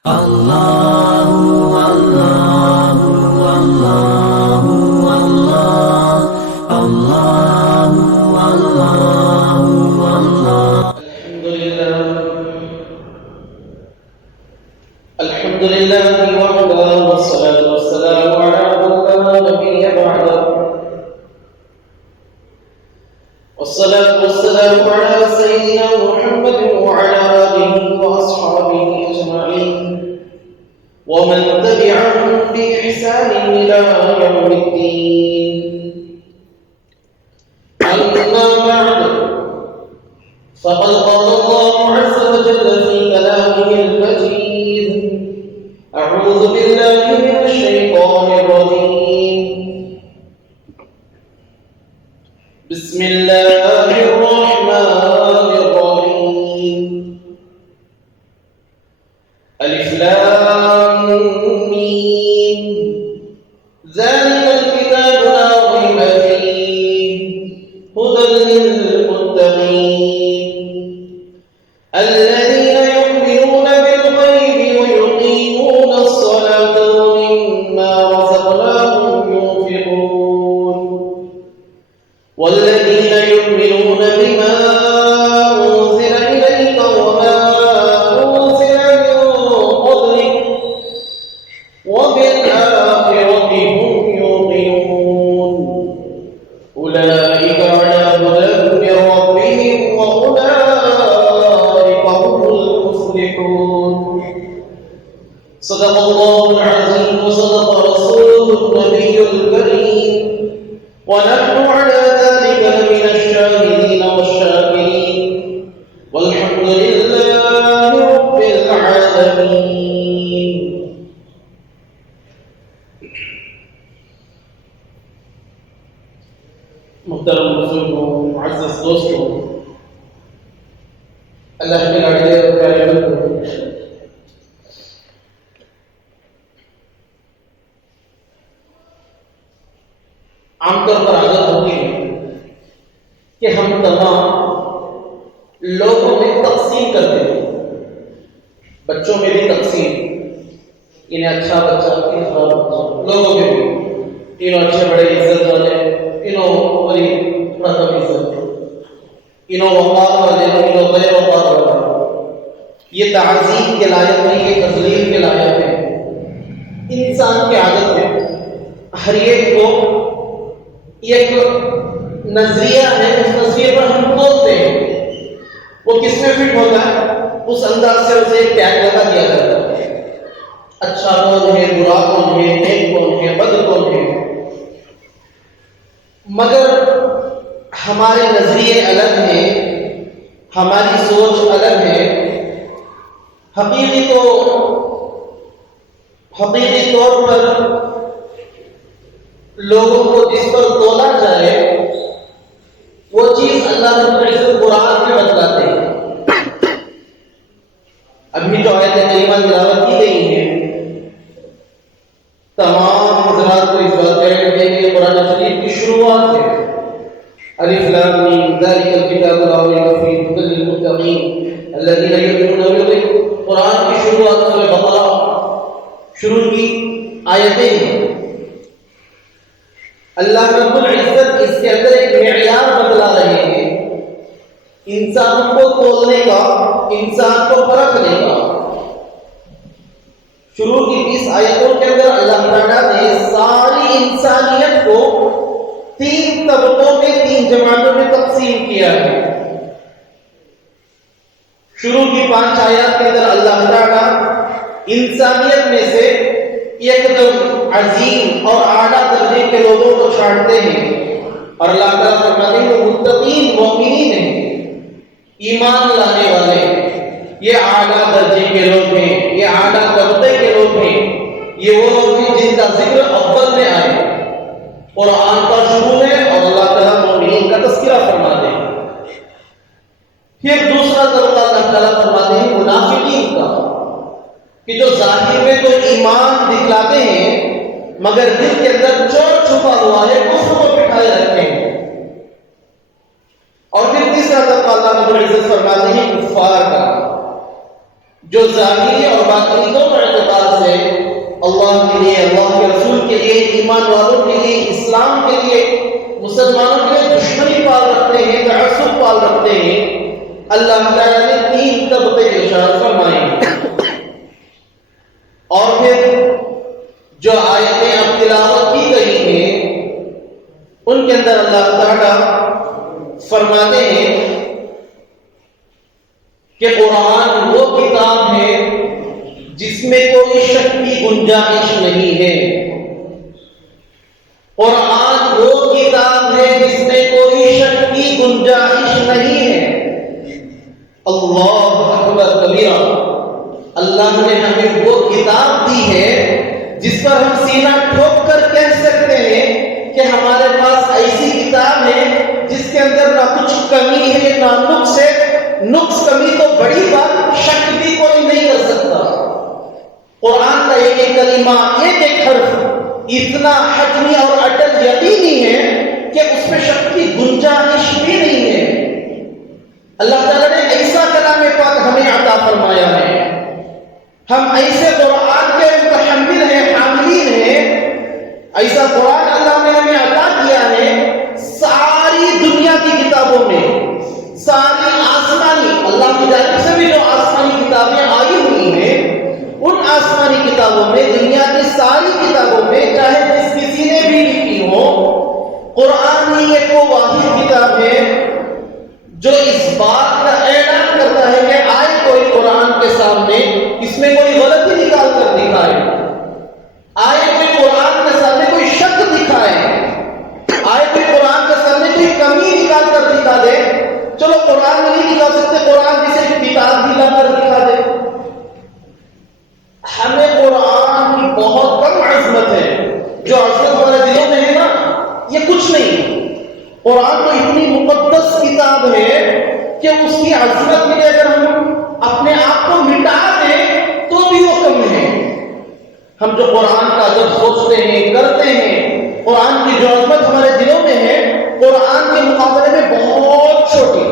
الحمد لله وحده والصلاة والسلام على من لا نبي بعده والصلاة والسلام على سيدنا محمد وعلى آله وأصحابه أجمعين ومن تبعهم بإحسان إلى يوم الدين. أما بعد، فقد قال الله عز وجل في كلامه المجيد: أعوذ بالله من الشيطان الرجيم، بسم الله الرحمن الرحيم. ألف لام ميم، ذلك الكتاب لا ريب فيه هدى للمتقين الذين يؤمنون بالغيب ويقيمون الصلاة ومما رزقناهم ينفقون والذين يؤمنون بما أنزل إليك وما أنزل من قبلك وبالآخرة هم يوقنون أولئك على هدى من ربهم وأولئك هم المفلحون. صدق الله العظيم وصدق رسوله النبي الكريم ونحن على ذلك لمن الشاهدين والشاكرين والحمد لله رب العالمين. محترم بزرگوں، معزز دوستوں، اللہ کے لاڈلے اور پیارے بندوں، عام طور پر عادت ہوتی ہے کہ ہم تمام لوگوں میں تقسیم کرتے ہیں، بچوں میں بھی تقسیم، انہیں اچھا بچہ، انہیں خراب بچہ، لوگوں میں بھی انہوں اچھے بڑے عزت والے، انہوں بڑی تھوڑا کم عزت، انہوں وقار والے، انہوں غیر وقار والے. یہ تعظیم کے لائق نہیں، یہ تذلیل کے لائق ہے. انسان کی عادت ہے ہر ایک کو ایک نظریہ ہے، اس نظریے پر ہم بولتے ہیں، وہ کس میں فٹ ہوتا ہے اس انداز سے اسے ایک ٹیگ لگا دیا جاتا ہے. اچھا کون ہے، برا کون ہے، نیک کون ہے، بد کون ہے. مگر ہمارے نظریے الگ ہیں، ہماری سوچ الگ ہے. حقیقی طور پر لوگوں کو جس پر تولا جائے وہ چیز اللہ رب العزت قرآن میں بتلاتے ہیں. ابھی جو آیت کریمہ تلاوت کی گئی ہے تمام حضرات کو اس بات کا علم ہے کہ قرآن شریف کی شروعات ہے. الف لام میم ذلک الکتاب لا ریب فیہ ھدی للمتقین الذین یؤمنون بالغیب. قرآن کی شروعات سورہ بقرہ شروع کی آیتیں ہیں. اللہ رب العزت اس کے اندر ایک معیار بتلا رہے ہیں انسانوں کو تولنے کا، انسان کو پرکھنے کا. شروع کی 20 آیتوں کے اندر اللہ تعالیٰ نے ساری انسانیت کو 3 طبقوں میں، 3 جماعتوں میں تقسیم کیا ہے. شروع کی 5 آیات کے اندر اللہ تعالیٰ انسانیت میں سے ایک دم عظیم اور اعلیٰ درجے کے لوگوں کو چھانٹتے ہیں اور اللہ تعالیٰ فرماتے ہیں وہ متقین مومنین ہیں، ایمان لانے والے. یہ اعلیٰ درجے کے لوگ ہیں، یہ اعلیٰ طبقے کے لوگ ہیں، یہ وہ لوگ ہیں جن کا ذکر اول میں آئے، قرآن کا شروع ہے اور اللہ تعالیٰ مومنین کا تذکرہ فرماتے ہیں. پھر دوسرا طبقہ اللہ تعالیٰ فرماتے ہیں منافقین کا، کہ جو ظاہر میں تو ایمان دکھلاتے ہیں مگر دل کے اندر چور چھپا ہوا ہے، کفر کو بٹھائے رکھتے ہیں. اور پھر تیسرا طبقہ اللہ رب العزت فرماتے ہیں کفار کا، جو ظاہری اور باطنی دونوں اللہ کے لیے، اللہ کے رسول کے لیے، ایمان والوں کے لیے، اسلام کے لیے، مسلمانوں کے لیے دشمنی پال رکھتے ہیں، تعصب پال رکھتے ہیں، اللہ تعالیٰ نے 3 طبقے ارشاد فرمائے. اور پھر جو آیتیں اب تلاوت کی گئی ہیں ان کے اندر اللہ تعالیٰ فرماتے ہیں کہ قرآن وہ کتاب ہے جس میں کوئی شک کی گنجائش نہیں ہے. قرآن وہ کتاب ہے جس میں کوئی شک کی گنجائش نہیں ہے. اللہ اکبر کبیرہ. اللہ نے ہمیں وہ کتاب دی ہے جس پر ہم سینہ ٹھوک کر کہہ سکتے ہیں کہ ہمارے پاس ایسی کتاب ہے جس کے اندر نہ کچھ کمی ہے نہ نقص ہے. نقص کمی تو بڑی بات، شک بھی کوئی نہیں کر سکتا. قرآن کا ایک ایک کلمہ، ایک ایک حرف اتنا حتمی اور اٹل یقینی ہے کہ اس میں شک کی گنجائش بھی نہیں ہے. اللہ تعالیٰ نے ایسا کلام پاک ہمیں عطا فرمایا ہے. ہم ایسے قرآن کے متحمل ہیں، حاملین ہیں. ایسا قرآن اللہ نے ہمیں عطا کیا ہے ساری دنیا کی کتابوں میں، ساری آسمانی، اللہ کی جانب سے بھی جو آسمانی کتابیں آئی ہوئی ہیں ان آسمانی کتابوں میں، دنیا کی ساری کتابوں میں، چاہے جس کسی نے بھی لکھی ہو، قرآن ہی ایک وہ واحد کتاب ہے جو اس بات کا اعلان کرتا ہے کہ آئے کوئی قرآن کے سامنے اس میں کوئی غلطی نکال کر دکھائے، آئے کوئی قرآن کے سامنے کوئی شک دکھائے، آئے کوئی قرآن کے سامنے کوئی کمی نکال کر دکھا دے. چلو قرآن نہیں دکھا سکتے، قرآن کسی کتاب دکھا کر دکھا دے. ہمیں قرآن کی بہت کم عظمت ہے. جو عظمت ہمارے دلوں میں ہے نا، یہ کچھ نہیں. قرآن تو اتنی مقدس کتاب ہے کہ اس کی عظمت کے لیے اگر ہم اپنے آپ کو مٹا دیں تو بھی وہ کم ہے. ہم جو قرآن کا ادب سوچتے ہیں، کرتے ہیں، قرآن کی جو عظمت ہمارے دلوں میں ہے قرآن کے مقابلے میں بہت چھوٹی،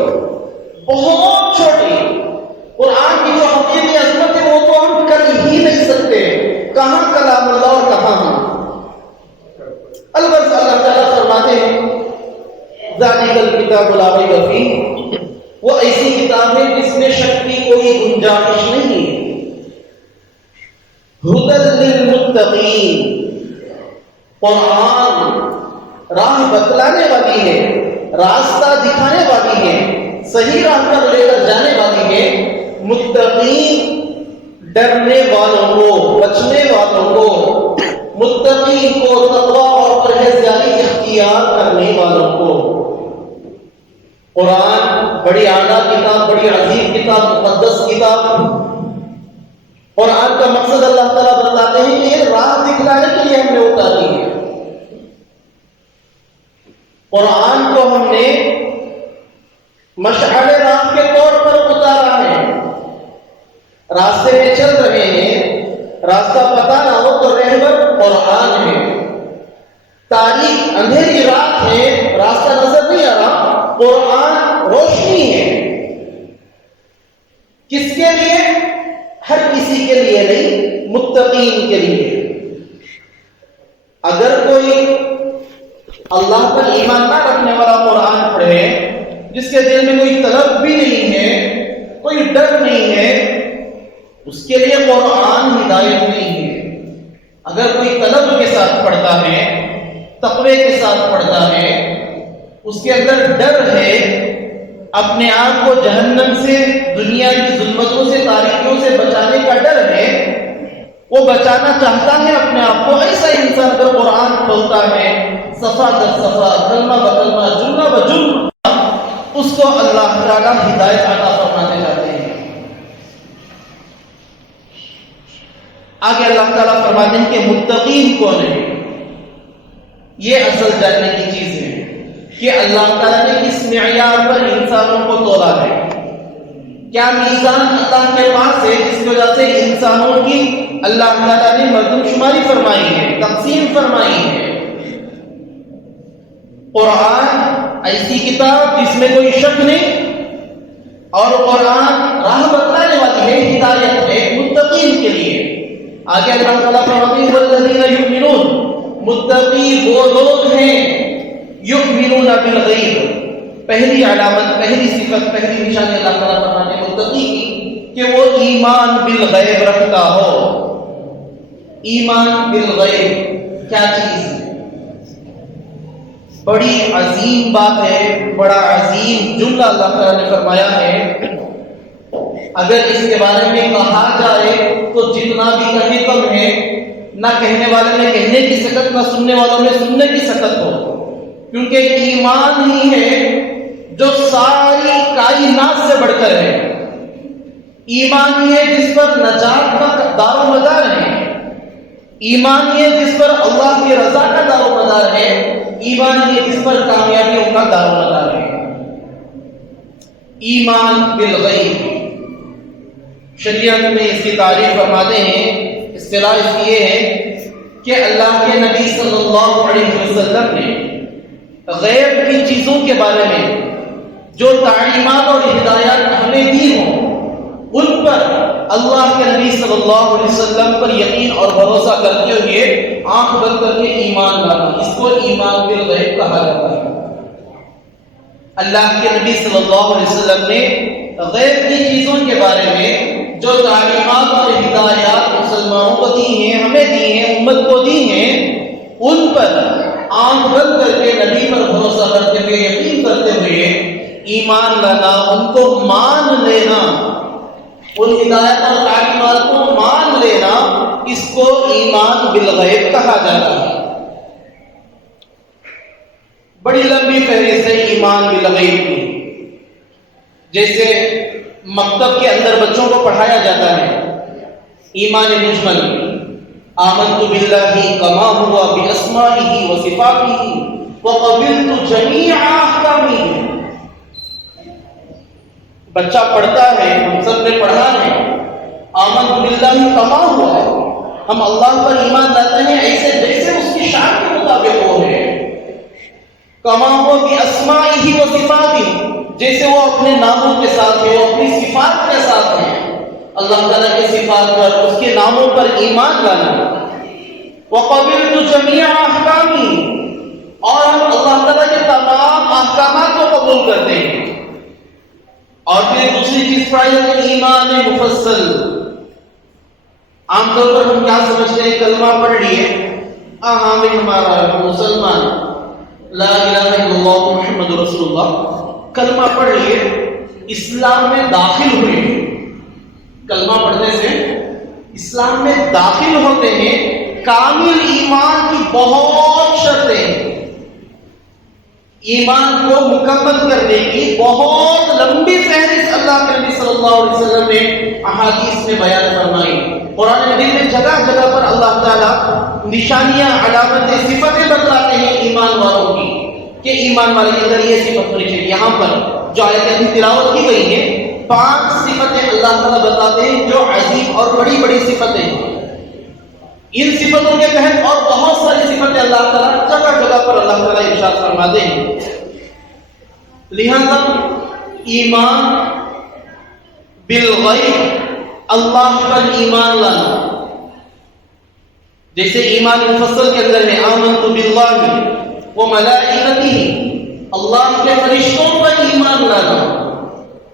بہت چھوٹی. قرآن کی جو حقیقی عظمت ہے وہ تو ہم کر ہی نہیں سکتے. کہاں کلام اللہ اور کہاں ہم. البتہ اللہ تعالیٰ فرماتے ہیں ذالک الکتاب لا ریب فیہ، وہ ایسی کتاب ہے جس میں شک کی کوئی گنجائش نہیں ہے. ھدی للمتقین، قرآن راہ بتلانے والی ہے، راستہ دکھانے والی ہے، صحیح راہ پر لے کر جانے والی ہے. متقین، ڈرنے والوں کو، بچنے والوں کو، متقین کو، تقوی اور پرہیزگاری اختیار کرنے والوں کو. قرآن بڑی اعلیٰ کتاب، بڑی عظیم کتاب، مقدس کتاب. قرآن کا مقصد اللہ تعالیٰ بتاتے ہیں کہ یہ راہ دکھلانے کے لیے ہم نے اتاری ہے. قرآن کو ہم نے مشعل راہ کے طور پر اتارا ہے. راستے میں چل رہے ہیں، راستہ پتہ نہ ہو تو رہبر قرآن ہے. تاریخ اندھیری رات ہے، راستہ نظر نہیں آ رہا، قرآن روشنی ہے. کس کے لیے؟ ہر کسی کے لیے نہیں، متقین کے لیے. اگر کوئی اللہ پر ایمان نہ رکھنے والا قرآن پڑھے، جس کے دل میں کوئی طلب بھی نہیں ہے، کوئی ڈر نہیں ہے، اس کے لیے قرآن ہدایت نہیں ہے. اگر کوئی طلب کے ساتھ پڑھتا ہے، تقوی کے ساتھ پڑھتا ہے، اس کے اندر ڈر ہے، اپنے آپ کو جہنم سے، دنیا کی ظلمتوں سے، تاریکیوں سے بچانے کا ڈر ہے، وہ بچانا چاہتا ہے اپنے آپ کو. ایسا انسان اگر قرآن کھولتا ہے، صفحہ در صفحہ، کلمہ بکلمہ، جملہ بجملہ، اس کو اللہ تعالیٰ ہدایت عطا فرمانے جاتے ہیں. آگے اللہ تعالیٰ فرماتے ہیں کہ متقین کون ہے. یہ اصل جاننے کی چیز ہے کہ اللہ تعالیٰ نے کس معیار پر انسانوں کو تولا ہے. کیا میزان اللہ کے پاس ہے جس کی وجہ سے انسانوں کی اللہ تعالیٰ نے مردم شماری فرمائی ہے، تقسیم فرمائی ہے. قرآن ایسی کتاب جس میں کوئی شک نہیں، اور قرآن راہ بتلانے والی ہے، ہدایت ہے متقین کے لیے. آگے اللہ تعالیٰ فرماتے ہیں والذین یؤمنون، متقی وہ لوگ ہیں یؤمنون بالغیب، پہلی علامت، پہلی صفت، پہلی نشانی اللہ تعالیٰ فرماتے ہیں متقی کی کہ وہ ایمان بالغیب رکھتا ہو۔ ایمان بالغیب کیا چیز ہے؟ بڑی عظیم بات ہے، بڑا عظیم جملہ اللہ تعالیٰ نے فرمایا ہے۔ اگر اس کے بارے میں کہا جائے تو جتنا بھی کہیں کم ہے، نہ کہنے والے میں کہنے کی سکت، نہ سننے والوں میں سننے کی سکت ہو، کیونکہ ایمان ہی ہے جو ساری کائنات سے بڑھ کر ہے۔ ایمان ہی ہے جس پر نجات کا دار و مدار ہے، ایمان ہی ہے جس پر اللہ کی رضا کا دار و مدار ہے، ایمان ہی ہے جس پر کامیابیوں کا دار و مدار ہے۔ ایمان بالغیب، شریعت میں اس کی تعریف فرماتے ہیں، اصطلاح اس کی یہ ہے کہ اللہ کے نبی صلی اللہ علیہ وسلم نے غیب کی چیزوں کے بارے میں جو تعلیمات اور ہدایات ہمیں دی ہوں، ان پر اللہ کے نبی صلی اللہ علیہ وسلم پر یقین اور بھروسہ کرتے ہوئے آنکھ بند کر کے ایمان لانا، اس کو ایمان بالغیب کہا جاتا ہے۔ اللہ کے نبی صلی اللہ علیہ وسلم نے غیب کی چیزوں کے بارے میں جو تعلیمات اور ہدایات مسلمانوں کو دی ہیں، ہمیں دی ہیں، امت کو دی ہیں، ان پر آنکھ بند کر کے نبی پر بھروسہ کرتے ہوئے، یقین کرتے ہوئے ایمان لانا، ان کو مان لینا، ان ہدایت اور تعلیمات کو مان لینا، اس کو ایمان بالغیب کہا جاتا ہے۔ بڑی لمبی فہرست ہے ایمان بالغیب کی۔ جیسے مکتب کے اندر بچوں کو پڑھایا جاتا ہے ایمان مجمل، آمنت باللہ کما ہوا باسمائہ وصفاتہ وقبلت جمیع احکامہ۔ بچہ پڑھتا ہے، ہم سب نے پڑھا ہے آمنت باللہ کما ہوا، ہم اللہ پر ایمان لاتے ہیں ایسے جیسے اس کی شان کے مطابق وہ ہے، کما ہوا باسمائہ وصفاتہ، جیسے وہ اپنے ناموں کے ساتھ ہے، وہ اپنی صفات کے ساتھ ہے، اللہ تعالیٰ کے صفات پر، اس کے ناموں پر ایمان لانا۔ وَقَبِلْتُ جَمِيعَ أَحْكَامِهِ، اور ہم اللہ تعالیٰ کے تمام احکامات کو قبول کرتے ہیں۔ اور پھر دوسری چیز پڑھائی ہے ایمان مفصل۔ عام طور پر ہم کیا سمجھتے ہیں، کلمہ پڑھ لیے، ہاں بھی ہمارا مسلمان، لا الہ الا اللہ محمد رسول اللہ، کلمہ پڑھ لیے، اسلام میں داخل ہوئے۔ کلمہ پڑھنے سے اسلام میں داخل ہوتے ہیں۔ کامل ایمان کی بہت شرطیں، ایمان کو مکمل کرنے کی بہت لمبی فہرست اللہ کے نبی صلی اللہ علیہ وسلم نے احادیث میں بیان فرمائی۔ قرآن مجید میں جگہ جگہ پر اللہ تعالیٰ نشانیاں، علامتیں، صفتیں بتلاتے ہیں ایمان والوں کی، کہ ایمان والے کے اندر یہ صفت ہونی چاہیے۔ یہاں پر جو آیتیں تلاوت کی گئی ہیں، 5 صفتیں اللہ تعالیٰ بتاتے ہیں جو عظیم اور بڑی بڑی صفتیں ہیں۔ ان صفتوں کے تحت اور بہت ساری صفتیں اللہ تعالیٰ جگہ جگہ پر اللہ تعالیٰ ارشاد فرماتے ہیں۔ لہذا ایمان بالغیب، اللہ پر ایمان لانا، جیسے ایمان مفصل کے اندر ہے آمنت باللہ وملائکتہ، اللہ کے فرشتوں پر ایمان لانا،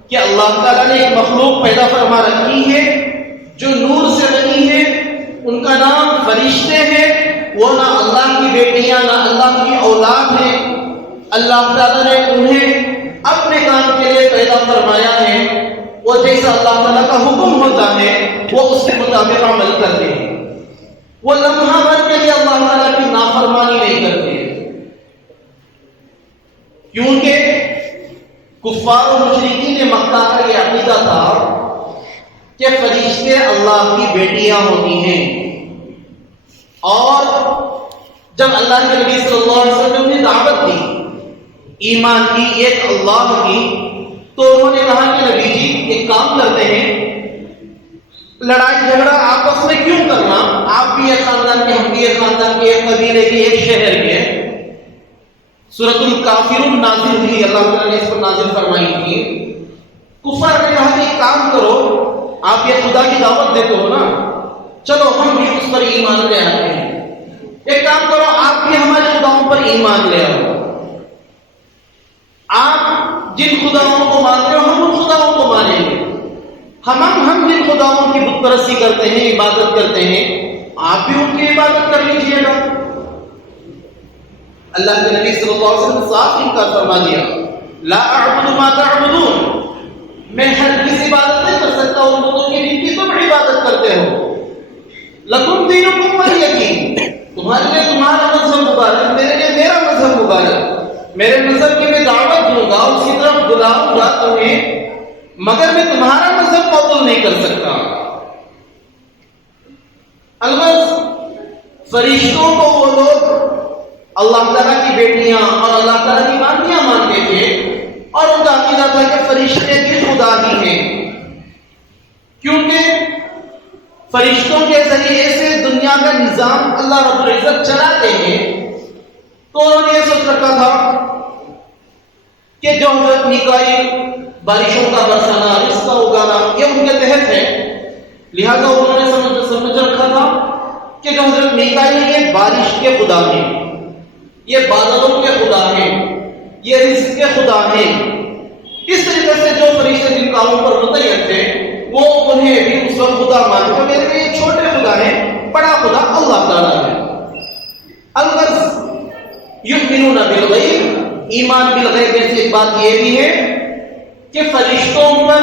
کہ اللہ تعالیٰ نے ایک مخلوق پیدا فرما رکھی ہے جو نور سے بنی ہے، ان کا نام فرشتے ہیں، وہ نہ اللہ کی بیٹیاں نہ اللہ کی اولاد ہیں، اللہ تعالیٰ نے انہیں اپنے کام کے لیے پیدا فرمایا ہے، وہ جیسا اللہ تعالیٰ کا حکم ہوتا ہے وہ اس کے مطابق عمل کرتے ہیں، وہ لمحہ بھر کے لیے اللہ تعالیٰ کی نافرمانی نہیں کرتے، کیونکہ کفار و مشرکین مکہ کا یہ عقیدہ تھا کہ فرشتے اللہ کی بیٹیاں ہوتی ہیں۔ اور جب اللہ کے نبی صلی اللہ علیہ وسلم نے دعوت دی ایمان کی، ایک اللہ کی، تو انہوں نے کہا کہ نبی جی ایک کام کرتے ہیں، لڑائی جھگڑا آپس میں کیوں کرنا، آپ بھی ایک خاندان کے، ہم بھی ایک خاندان کے، ایک قبیلے کے، ایک شہر کے۔ سورۃ الکافرون نازل ہوئی، اللہ تعالیٰ نے اس پر نازل فرمائی تھی۔ کفار نے کہا کہ ایک کام کرو، آپ یہ خدا کی دعوت دیتے ہو نا، چلو ہم بھی ایمان لے آتے ہیں. ایک کام کرو، آپ بھی ہمارے خداؤں پر ایمان لے آؤ. آپ جن خداؤں کو مانتے ہو ہم ان خداؤں کو مانیں گے. ہم جن خداؤں کی بت پرستی کرتے ہیں، عبادت کرتے ہیں، آپ بھی ان کی عبادت کر لیجیے گا. اللہ کے نبی صلی اللہ علیہ وسلم صاف انکار فرما دیا، لا اعبد ما تعبدون، میں ہر کسی عبادت نہیں کر سکتا ان بتوں کی جن کی تم عبادت کرتے ہو. لکم دینکم ولی دین، تمہارے لیے تمہارا مذہب مبارک، میرے لیے میرا مذہب مبارک. میرے مذہب کی میں دعوت دوں گا، اس کی طرف بلاؤں گا تمہیں، مگر میں تمہارا مذہب قبول نہیں کر سکتا. البتہ فرشتوں کو وہ لوگ اللہ تعالیٰ کی بیٹیاں اور اللہ تعالیٰ کی مانیاں مانتے تھے، اور ان کا عقیدہ تھا کہ فرشتے بھی خدا ہی ہیں، کیونکہ فرشتوں کے ذریعے سے دنیا کا نظام اللہ رب العزت چلاتے ہیں. تو انہوں نے یہ سوچ رکھا تھا کہ جو حضرت میکائیل بارشوں کا برسانا، رزق کا اگانا، یہ ان کے تحت ہے. لہذا انہوں نے سمجھ رکھا تھا کہ جو حضرت میکائیل ہیں یہ بارش کے خدا ہیں، یہ بادلوں کے خدا ہیں، یہ رزق کے خدا ہیں. اس طریقے سے جو فرشتے جن کاموں پر متعین تھے وہ انہیں بھی اس وقت خدا مانتے تھے. میرے لیے چھوٹے خدا ہیں، بڑا خدا اللہ تعالیٰ ہے. الغرض یؤمنون بالغیب، ایمان بالغیب میں سے ایک بات یہ بھی ہے کہ فرشتوں پر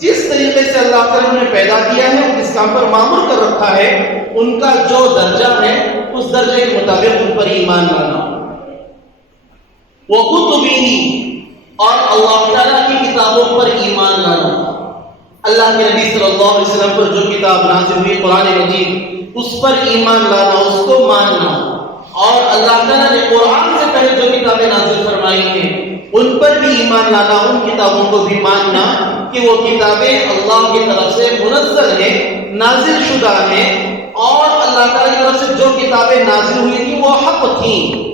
جس طریقے سے اللہ تعالیٰ نے پیدا کیا ہے، جس کام پر معمور کر رکھا ہے، ان کا جو درجہ ہے اس درجے کے مطابق ان پر ایمان لانا. وَكُتُبِهِ، اور اللہ تعالیٰ کی کتابوں پر ایمان لانا. اللہ کے نبی صلی اللہ علیہ وسلم پر جو کتاب نازل ہوئی قرآن مجید، اس پر ایمان لانا، اس کو ماننا. اور اللہ تعالیٰ نے قرآن سے پہلے جو کتابیں نازل فرمائی ہیں ان پر بھی ایمان لانا، ان کتابوں کو بھی ماننا کہ وہ کتابیں اللہ کی طرف سے منزل ہیں، نازل شدہ ہیں، اور اللہ تعالیٰ کی طرف سے جو کتابیں نازل ہوئی تھیں وہ حق تھیں.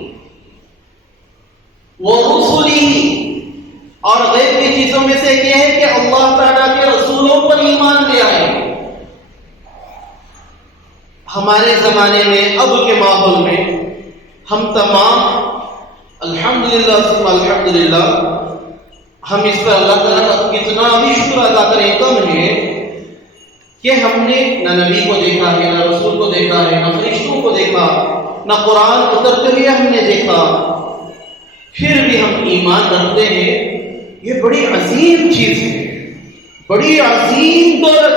وہ رسولی، اور غیب کی چیزوں میں سے یہ ہے کہ اللہ تعالیٰ کے رسولوں پر ایمان لے آئے. ہمارے زمانے میں، اب کے ماحول میں، ہم تمام الحمدللہ ثم الحمدللہ، ہم اس پر اللہ تعالیٰ کا کتنا بھی شکر ادا کریں کم ہے کہ ہم نے نہ نبی کو دیکھا ہے، نہ رسول کو دیکھا ہے، نہ فرشتوں کو دیکھا، نہ قرآن اترتے ہوئے ہم نے دیکھا، پھر بھی ہم ایمان رکھتے ہیں. یہ بڑی عظیم چیز ہے، بڑی عظیم دولت.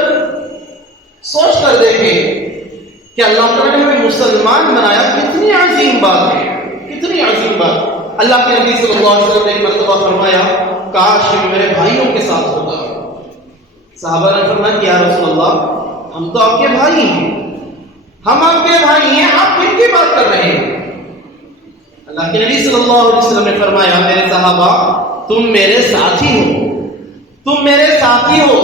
سوچ کر دیکھیں کہ اللہ تعالیٰ نے ہمیں مسلمان بنایا، کتنی عظیم بات ہے، کتنی عظیم بات. اللہ کے نبی صلی اللہ علیہ وسلم نے ایک مرتبہ فرمایا، کاش کہ میرے بھائیوں کے ساتھ ہوتا. صحابہ نے فرمایا کہ یا رسول اللہ، ہم تو آپ کے بھائی ہیں، ہم آپ کے بھائی ہیں، آپ کن کی بات کر رہے ہیں؟ اللہ کے نبی صلی اللہ علیہ وسلم نے فرمایا، میرے صحابہ، تم میرے ساتھی ہو، تم میرے ساتھی ہو.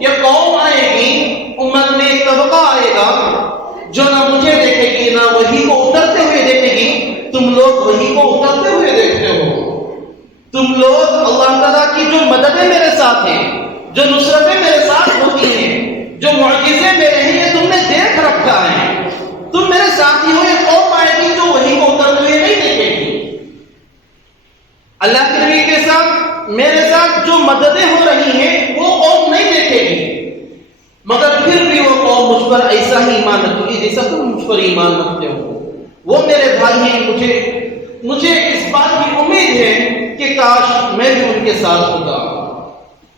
یہ قوم آئے گی، امت میں ایک طبقہ آئے گا جو نہ مجھے دیکھے گی، نہ وحی کو اترتے ہوئے دیکھے گی. تم لوگ وحی کو اترتے ہوئے دیکھتے ہو، تم لوگ اللہ تعالیٰ کی جو مددیں میرے ساتھ ہیں، جو نصرتیں میرے ساتھ ہوتی ہیں، جو معجزے میرے ہیں، یہ تم نے دیکھ رکھا ہے. تم میرے ساتھی ہو. یہ قوم آئے گی جو وحی کو اترتے ہوئے نہیں دیکھے گی. اللہ کے نبی کے ساتھ، میرے ساتھ جو مددیں ہو رہی ہیں وہ قوم نہیں دیکھے گی، مگر پھر بھی وہ قوم مجھ پر ایسا ہی ایمان رکھے گی جیسا تم مجھ پر ایمان رکھتے ہو. وہ میرے بھائی ہیں. مجھے اس بات کی امید ہے کہ کاش میں بھی ان کے ساتھ ہوتا.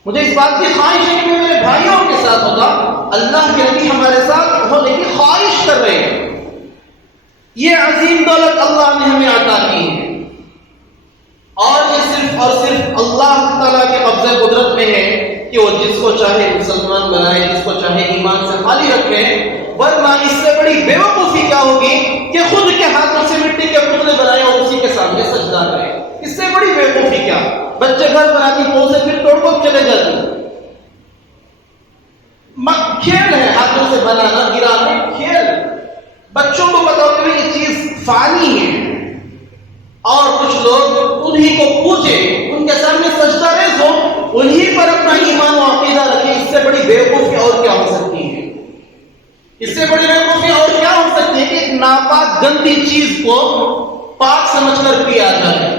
مجھے اس بات کی خواہش ہے کہ میں میرے بھائیوں کے ساتھ ہوتا. اللہ کے نبی ہمارے ساتھ ہونے کی خواہش کر رہے ہیں. یہ عظیم دولت اللہ نے ہمیں عطا کی ہے، اور یہ صرف اور صرف اللہ تعالیٰ کے قبضے قدرت میں ہے کہ وہ جس کو چاہے مسلمان بنائے، جس کو چاہے ایمان سے خالی رکھے. ورنہ اس سے بڑی بے وقوفی کیا ہوگی کہ خود کے ہاتھوں سے مٹی کے پتلے بنائے اور اسی کے سامنے سجدہ کرے. اس سے بڑی بے وقوفی کیا؟ بچے گھر بناتی پو سے پھر توڑ کو چلے جاتے. کھیل ہے ہاتھوں سے بنانا، گرانا، کھیل. بچوں کو بتاؤ کہ یہ چیز فانی ہے، اور کچھ لوگ انہی کو پوجے، ان کے سامنے سجدہ ریز ہو، انہی پر اپنا ایمان و عقیدہ رکھے. اس سے بڑی بے وقوفی اور کیا ہو سکتی ہے؟ اس سے بڑی بے وقوفی اور کیا ہو سکتی ہے؟ ناپاک گندی چیز کو پاک سمجھ کر پیا جائے.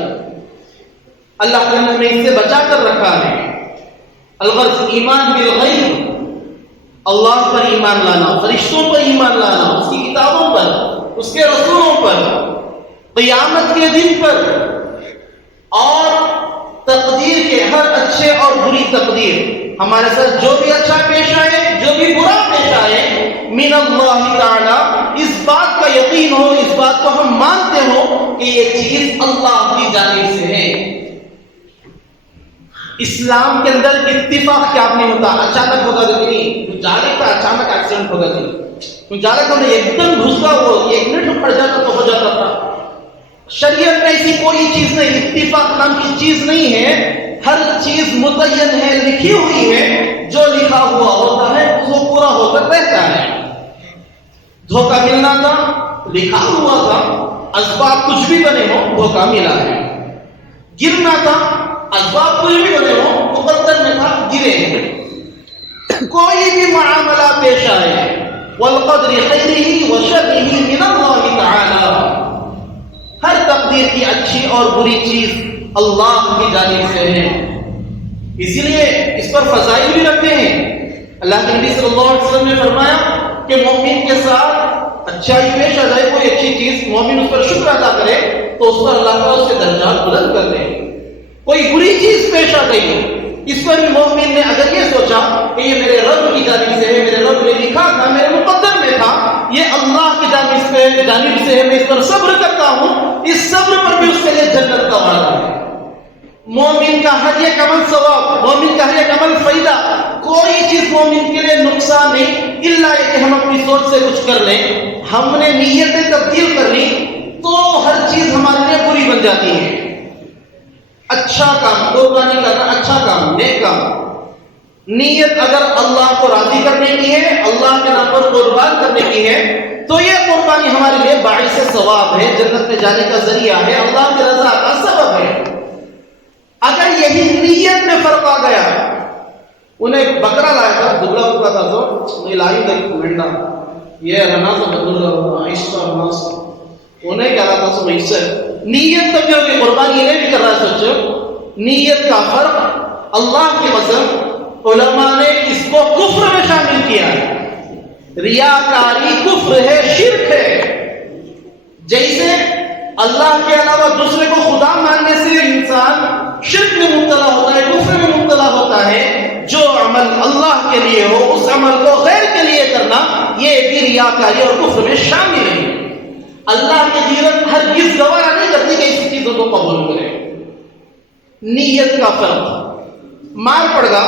اللہ تعالیٰ نے ہمیں اس سے بچا کر رکھا ہے. الغرض ایمان بالغیب، اللہ پر ایمان لانا، فرشتوں پر ایمان لانا، اس کی کتابوں پر، اس کے رسولوں پر، قیامت کے دن پر، اور تقدیر کے ہر اچھے اور بری تقدیر، ہمارے ساتھ جو بھی اچھا پیش آئے جو بھی برا پیش آئے، من اللہ تعالی، اس بات کا یقین ہو، اس بات کو ہم مانتے ہو کہ یہ چیز اللہ کی جانب سے ہے. اسلام کے اندر اتفاق کیا نہیں ہوتا، اچانک ہوگا کہ نہیں، جارے کا اچانک ایکسیڈنٹ ہوگا نہیں، جارے کو ایک دم گھستا ہو، 1 منٹ میں پڑ جاتا تو ہو جاتا تھا. شریعت میں ایسی کوئی چیز نہیں، اتفاق نام کی چیز نہیں ہے. ہر چیز متعین ہے، لکھی ہوئی ہے، جو لکھا ہوا ہوتا ہے وہ پورا ہو کر رہتا ہے. دھوکہ ملنا تھا، لکھا ہوا تھا، اسباب کچھ بھی بنے ہو، دھوکہ ملا ہے. گرنا تھا، اسباب کچھ بھی بنے ہو، مقدر میں تھا، گرے. کوئی بھی معاملہ پیش آئے، والقدر خیرہ وشرہ من اللہ تعالی، ہر تقدیر کی اچھی اور بری چیز اللہ کی جانب سے ہے. اسی لیے اس پر فضائل بھی رکھتے ہیں. اللہ کے نبی صلی اللہ علیہ وسلم نے فرمایا کہ مومن کے ساتھ اچھائی پیش آ جائے، کوئی اچھی چیز، مومن اس پر شکر ادا کرے تو اس پر اللہ تعالیٰ اس کے درجات بلند کرتے ہیں. کوئی بری چیز پیش آ گئی، اس پر بھی مومن نے اگر یہ سوچا کہ یہ میرے رب کی جانب سے ہے، میرے رب نے لکھا تھا، میرے مقدر میں تھا، یہ اللہ کی جانب سے ہے، میں اس پر صبر کرتا ہوں، اس صبر پر بھی اس کے لیے جنت کا وعدہ ہے. مومن کا ہر ایک عمل ثواب، مومن کا ہر ایک عمل فائدہ. کوئی چیز مومن کے لیے نقصان نہیں، الا کہ ہم اپنی سوچ سے کچھ کر لیں، ہم نے نیتیں تبدیل کر لی تو ہر چیز ہمارے لیے بری بن جاتی ہے. اچھا کام، قربانی کرنا اچھا کام، نیک کام، نیت اگر اللہ کو راضی کرنے کی ہے، اللہ کے نام پر قربان کرنے کی ہے، تو یہ قربانی ہمارے لیے باعث ثواب ہے، جنت میں جانے کا ذریعہ ہے، اللہ کی رضا کا سبب ہے. اگر یہی نیت میں فرق آ گیا، انہیں بکرا لایا تھا، دبلا بکرا تھا تو میں لائی گئی کومنڈا، یہ رہنا تو بدل عائشہ ناس، انہیں کہہ رہا تھا سو سے نیت تب جو کہ قربانی انہیں بھی کر رہا ہے. سوچو نیت کا فرق، اللہ کی قسم علماء نے اس کو کفر میں شامل کیا ہے. ریاکاری کفر ہے، شرک ہے. جیسے اللہ کے علاوہ دوسرے کو خدا ماننے سے انسان شرک میں مبتلا ہوتا ہے، کفر میں مبتلا ہوتا ہے. جو عمل اللہ کے لیے ہو اس عمل کو غیر کے لیے کرنا، یہ بھی ریاکاری اور کفر میں شامل ہے. اللہ کی دیرت ہرگز گوارا نہیں کرتی کہ اس چیزوں کو قبول کرے. نیت کا فرق، مار پڑ گا،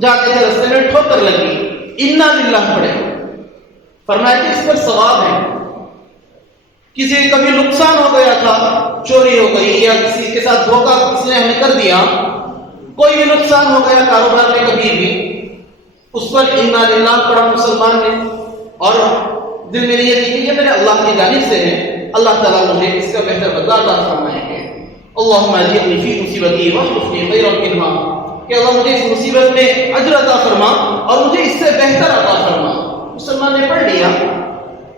جاتے تھے رستے میں ٹھوکر لگی، انا للہ پڑے، فرمایا کہ اس پر ثواب ہے. کسی کبھی نقصان ہو گیا تھا، چوری ہو گئی یا کسی کے ساتھ دھوکہ کسی نے ہمیں کر دیا، کوئی بھی نقصان ہو گیا کاروبار میں کبھی بھی، اس پر انا للہ پڑھا مسلمان نے، اور دل میں یہ کہ یہ میرے اللہ کی جانب سے ہے، اللہ تعالیٰ مجھے اس کا بہتر بدلہ عطا فرمائیں گے. اللہم اجرنی فی مصیبتی واخلف لی خیرا منہا، کہ اللہ مجھے اس مصیبت میں اجر عطا فرما اور مجھے اس سے بہتر عطا فرما. مسلمان نے پڑھ لیا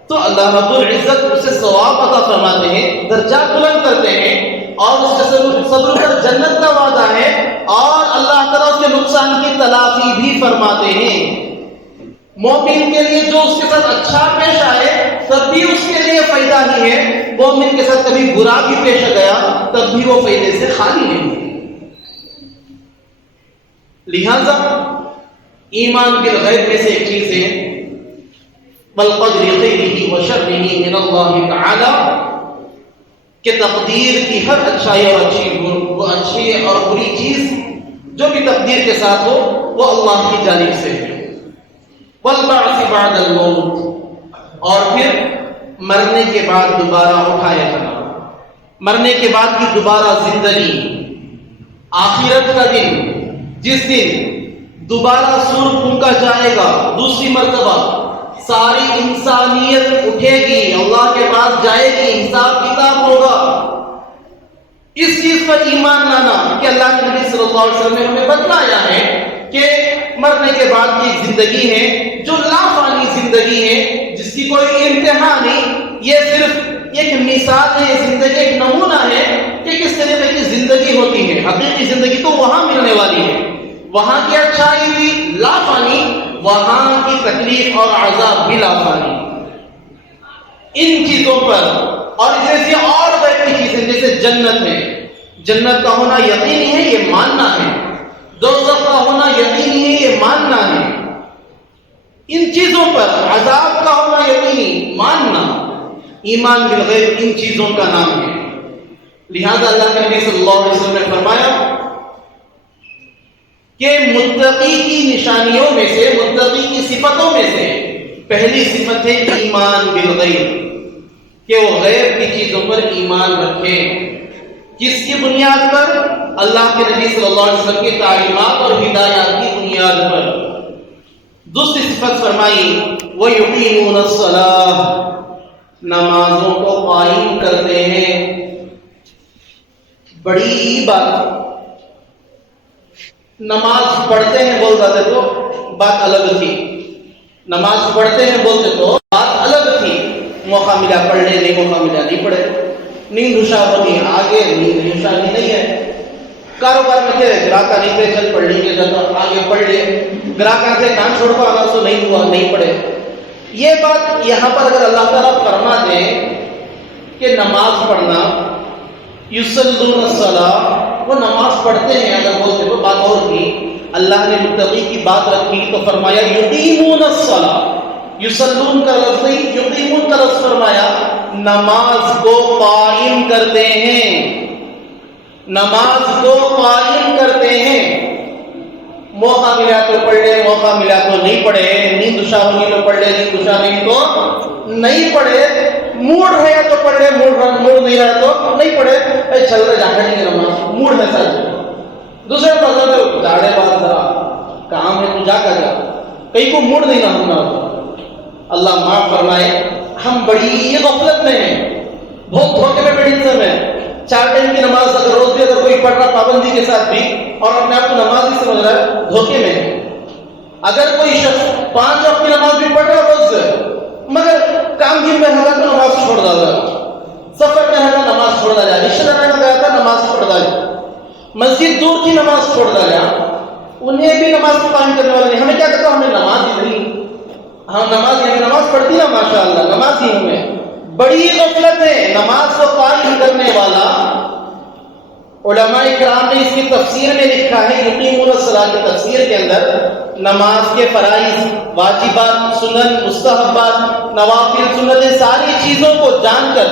تو اللہ رب العزت اسے ثواب عطا فرماتے ہیں، درجات بلند کرتے ہیں، اور اس کے صبر پر جنت کا وعدہ ہے، اور اللہ تعالیٰ اس کے نقصان کی تلافی بھی فرماتے ہیں. مومن کے لیے جو اس کے ساتھ اچھا پیش آئے تب بھی اس کے لیے فائدہ ہی ہے، مومن کے ساتھ کبھی برا بھی پیش آ گیا تب بھی وہ فائدے سے خالی نہیں ہے. لہذا ایمان بالغیب میں سے ایک چیز ہے بالقدر خیرہ وشرہ من اللہ تعالی، کہ تقدیر کی ہر اچھائی اور اچھی اور بری چیز جو بھی تقدیر کے ساتھ ہو وہ اللہ کی جانب سے ہے. والبعث بعد الموت، اور پھر مرنے کے بعد دوبارہ اٹھایا جانا، مرنے کے بعد کی دوبارہ زندگی، آخرت کا دن، جس دن دوبارہ سور پھونکا جائے گا، دوسری مرتبہ ساری انسانیت اٹھے گی، اللہ کے پاس جائے گی، حساب کتاب ہوگا. اس چیز پر ایمان لانا کہ اللہ کے نبی صلی اللہ علیہ وسلم نے ہمیں بتلایا ہے کہ مرنے کے بعد کی زندگی ہے جو لا فانی زندگی ہے، جس کی کوئی انتہا نہیں، یہ صرف ایک مثال ہے، یہ زندگی ایک نمونہ ہے کہ کس طریقے کی زندگی ہوتی ہے۔ حقیقی زندگی تو وہاں ملنے والی ہے، وہاں کی اچھائی بھی لافانی، وہاں کی تکلیف اور عذاب بھی لافانی۔ ان چیزوں پر اور جیسے اور بہت سی چیزیں جیسے جنت ہے، جنت کا ہونا یقینی ہے، یہ ماننا ہے، دوزخ کا ہونا یقینی ہے، یہ ماننا ہے۔ ان چیزوں پر عذاب کا ہونا یقینی، ماننا، ایمان بالغیب ان چیزوں کا نام ہے۔ لہذا اللہ کے نبی صلی اللہ علیہ وسلم نے فرمایا کہ متقی کی نشانیوں میں سے، متقی کی صفتوں میں سے پہلی صفت ہے ایمان بالغیب، کہ وہ غیب کی چیزوں پر ایمان رکھے۔ جس کی بنیاد پر؟ اللہ کے نبی صلی اللہ علیہ وسلم کی تعلیمات اور ہدایات کی بنیاد پر۔ دوسری صفت فرمائی وَيُقِيمُونَ الصَّلَاةَ، نمازوں کو قائم کرتے ہیں۔ بڑی بات، نماز پڑھتے ہیں بول جاتے تو بات الگ تھی، نماز پڑھتے ہیں بولتے تو بات الگ تھی، موقع ملا پڑھنے، نہیں موقع ملا نہیں پڑھے، نیند ہشا ہونی آگے، نیند ہشانی نہیں ہے، کاروبار میں تھے گراہک نہیں تھے، چل پڑھ لیجیے جاتا آگے پڑھ لیے، گراہک سے کام چھوڑ کر آنا سو نہیں ہوا نہیں پڑھے۔ یہ بات یہاں پر اگر اللہ تعالیٰ فرما دے کہ نماز پڑھنا، یصلون الصلاۃ، وہ نماز پڑھتے ہیں اگر بولتے تو بات اور تھی، اللہ نے متقی کی بات رکھی تو فرمایا یقیمون الصلاۃ، یصلون کا لفظ نہیں، یقیمون کا لفظ فرمایا، نماز کو قائم کرتے ہیں، نماز کو قائم کرتے ہیں۔ موقع ملا تو پڑھ لے، موقع ملا تو نہیں پڑھے، نیند ہشا ہوگی تو پڑھ لے، نیند ہشا نہیں تو نہیں پڑھے، موڈ ہے تو پڑھ لے، موڈ نہیں رہا تو نہیں پڑھے، چل رہے جا کر نہیں نماز، موڈ ہے سچ، دوسرے کو داڑے بات ذرا کام ہے تو جا کر جا، کہیں کو موڈ نہیں نہ ہونا۔ اللہ معاف فرمائے، ہم بڑی غفلت میں ہیں، بہت دھوکے میں بیٹھے ہیں۔ 4 ٹائم کی نماز اگر روز بھی اگر کوئی پڑھ رہا پابندی کے ساتھ بھی اور اپنے آپ کو نماز بھی سمجھ رہا ہے، دھوکے میں ہے۔ اگر کوئی شخص 5 وقت کی نماز بھی پڑھ رہا روز مگر کام دن میں رہا تو نماز چھوڑ ڈالا، سفر میں رہا نماز چھوڑ ڈالا، رشتہ دار میں گیا تھا نماز چھوڑ ڈالا، مسجد دور کی نماز چھوڑ ڈالا، انہیں بھی نماز کو قائم کرنے والے نہیں۔ ہمیں کیا کہتا ہمیں نماز ہی نہیں، ہم نماز پڑھتی نا ماشاء اللہ، نماز ہی ہمیں بڑی غفلت ہے۔ نماز کو قائم کرنے والا، علماء کرام نے اس کی تفسیر میں لکھا ہے، یقیمون الصلاۃ کی تفسیر کے اندر نماز کے فرائض، واجبات، سنن، مستحبات، نوافل، سنتیں، ساری چیزوں کو جان کر،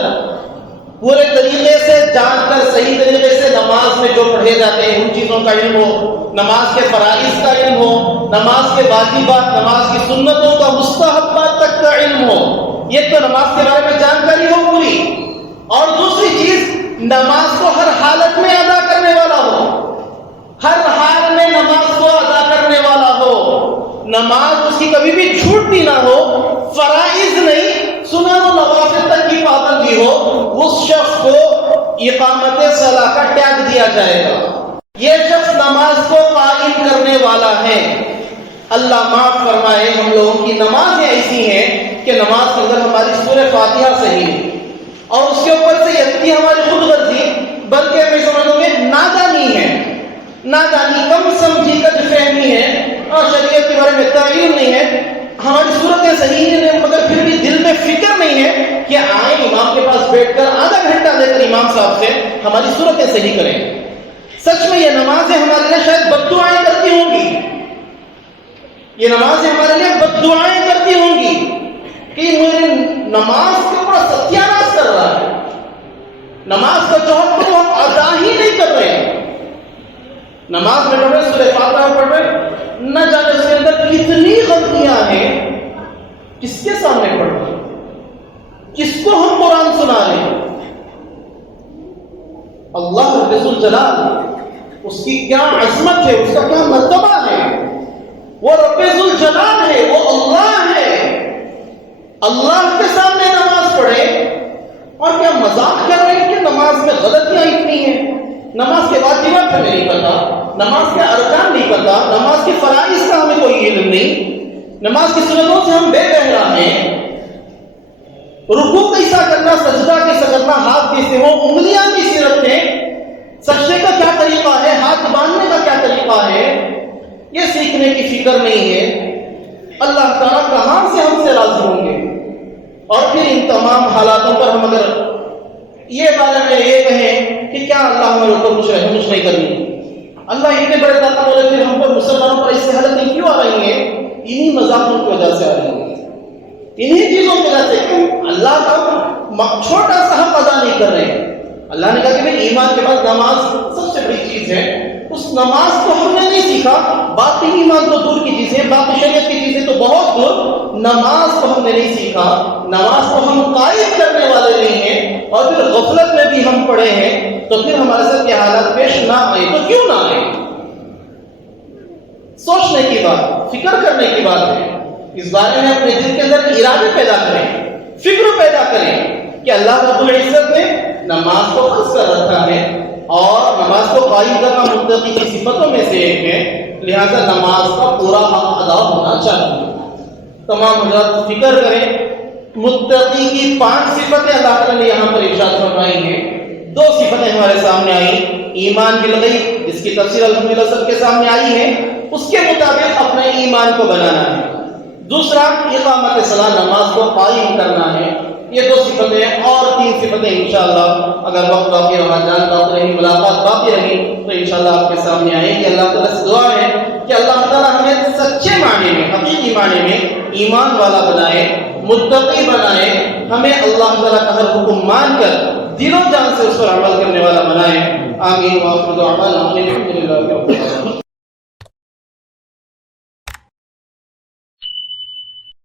پورے طریقے سے جان کر، صحیح طریقے سے نماز میں جو پڑھے جاتے ہیں ان چیزوں کا علم ہو، نماز کے فرائض کا علم ہو، نماز کے واجبات، نماز کی سنتوں کا، مستحبات تک کا علم ہو، یہ تو نماز کے بارے میں جانکاری ہو پوری۔ اور دوسری چیز، نماز کو ہر حالت میں ادا کرنے والا ہو، ہر حال میں نماز کو ادا کرنے والا ہو، نماز اس کی کبھی بھی چھوٹتی نہ ہو، فرائض نہیں سنن و نوافل تک کی پابندی ہو، اس شخص کو اقامت صلاۃ کا ٹیگ دیا جائے گا۔ یہ شخص نماز کو قائم کرنے والا ہے۔ اللہ معاف فرمائے، ہم لوگوں کی نمازیں ایسی ہیں کہ نماز کے اندر ہماری سورہ فاتحہ صحیح ہے اور اس کے اوپر سے یکتی ہماری خود غرضی بلکہ ہمیں سمجھو گے نادانی ہے، نادانی، کم سمجھی کا جو فہمی ہے اور شریعت کے بارے میں تعلیم نہیں ہے، ہماری صورتیں صحیح ہیں مگر پھر بھی دل میں فکر نہیں ہے کہ آئیں امام کے پاس بیٹھ کر آدھا گھنٹہ لے کر امام صاحب سے ہماری صورتیں صحیح کریں۔ سچ میں یہ نمازیں ہمارے لیے شاید بد دعائیں کرتی ہوں گی، یہ نمازیں ہمارے لیے بد دعائیں کرتی ہوں گی کہ میری نماز کے اوپر ستیاناش کر رہا ہے، نماز کا جو حق تو ہم ادا ہی نہیں کر رہے ہیں۔ نماز میں پڑھ رہے، سورہ فاتحہ پڑھ رہے، نہ جانے اس کے اندر کتنی غلطیاں ہیں، کس کے سامنے پڑھ رہے، کس کو ہم قرآن سنا رہے ہیں۔ اللہ رب الجلال، اس کی کیا عظمت ہے، اس کا کیا مرتبہ ہے، وہ رب الجلال ہے، وہ اللہ ہے۔ اللہ کے سامنے نماز پڑھے اور کیا مذاق کر رہے ہیں کہ نماز میں غلطیاں اتنی ہیں، نماز کے واجبات ہمیں نہیں پتا، نماز کے ارکان نہیں پتا، نماز کے فرائض کا ہمیں کوئی علم نہیں، نماز کی سنتوں سے ہم بے بہرا ہیں، رکوع کیسا کرنا، سجدہ کیسا کرنا، ہاتھ کیسے ہو، انگلیاں کیسے رکھیں، سجدے کا کیا طریقہ ہے، ہاتھ باندھنے کا کیا طریقہ ہے، یہ سیکھنے کی فکر نہیں ہے، اللہ تعالیٰ کہاں سے ہم سے راضی ہوں گے؟ اور پھر ان تمام حالاتوں پر ہم اگر یہ بارے میں یہ کہیں کہ کیا اللہ ہمارے اوپر کچھ رحمت نہیں کرنی، اللہ اتنے بڑے طاقت والے پھر ہم پر مسلمانوں پر اس سے حالتیں کیوں آ رہی ہیں؟ انہی مذاقوں کی وجہ سے آ رہی ہیں، انہی چیزوں کی وجہ سے کہ اللہ کا چھوٹا سا حق ادا نہیں کر رہے ہیں۔ اللہ نے کہا کہ بھئی ایمان کے بعد نماز سب سے بڑی چیز ہے، اس نماز کو ہم نے نہیں سیکھا، باقی ایمان تو دور کی چیزیں، باقی شریعت کی چیزیں تو بہت دور، نماز کو ہم نے نہیں سیکھا، نماز کو ہم قائم کرنے والے نہیں ہیں، اور پھر غفلت میں بھی ہم پڑے ہیں، تو پھر ہمارے ساتھ یہ حالات پیش نہ آئے تو کیوں نہ آئے؟ سوچنے کی بات، فکر کرنے کی بات ہے، اس بارے میں اپنے دل کے اندر ارادے پیدا کریں، فکر پیدا کریں کہ اللہ رب العزت نے نماز کو فرض کر رکھا ہے، اور نماز کو قائم کرنا متقی کی صفتوں میں سے ایک ہے، لہذا نماز کا پورا حق ادا ہونا چاہیے۔ تمام حضرات فکر کریں، متقی کی 5 صفتیں اللہ تعالیٰ نے یہاں پر ارشاد فرمائی ہیں۔ 2 صفتیں ہمارے سامنے آئی، ایمان بالغیب جس کی تفسیر الحمدللہ سب کے سامنے آئی ہے، اس کے مطابق اپنے ایمان کو بنانا ہے۔ دوسرا اقامت صلاۃ، نماز کو قائم کرنا ہے۔ یہ 2 صفتیں، اور 3 صفتیں انشاءاللہ اگر وقت باقی رہا، جان باقی رہی، ملاقات باقی رہی تو انشاءاللہ آپ کے سامنے آئیں گے۔ اللہ تعالیٰ سے دعا ہے کہ اللہ تعالیٰ ہمیں سچے معنی میں، حقیقی معنی میں ایمان والا بنائے، متقی بنائے، ہمیں اللہ تعالیٰ کا ہر حکم مان کر دل و جان سے اس پر عمل کرنے والا بنائے۔ آمین۔ وآخر دعوانا الحمدللہ رب العالمین۔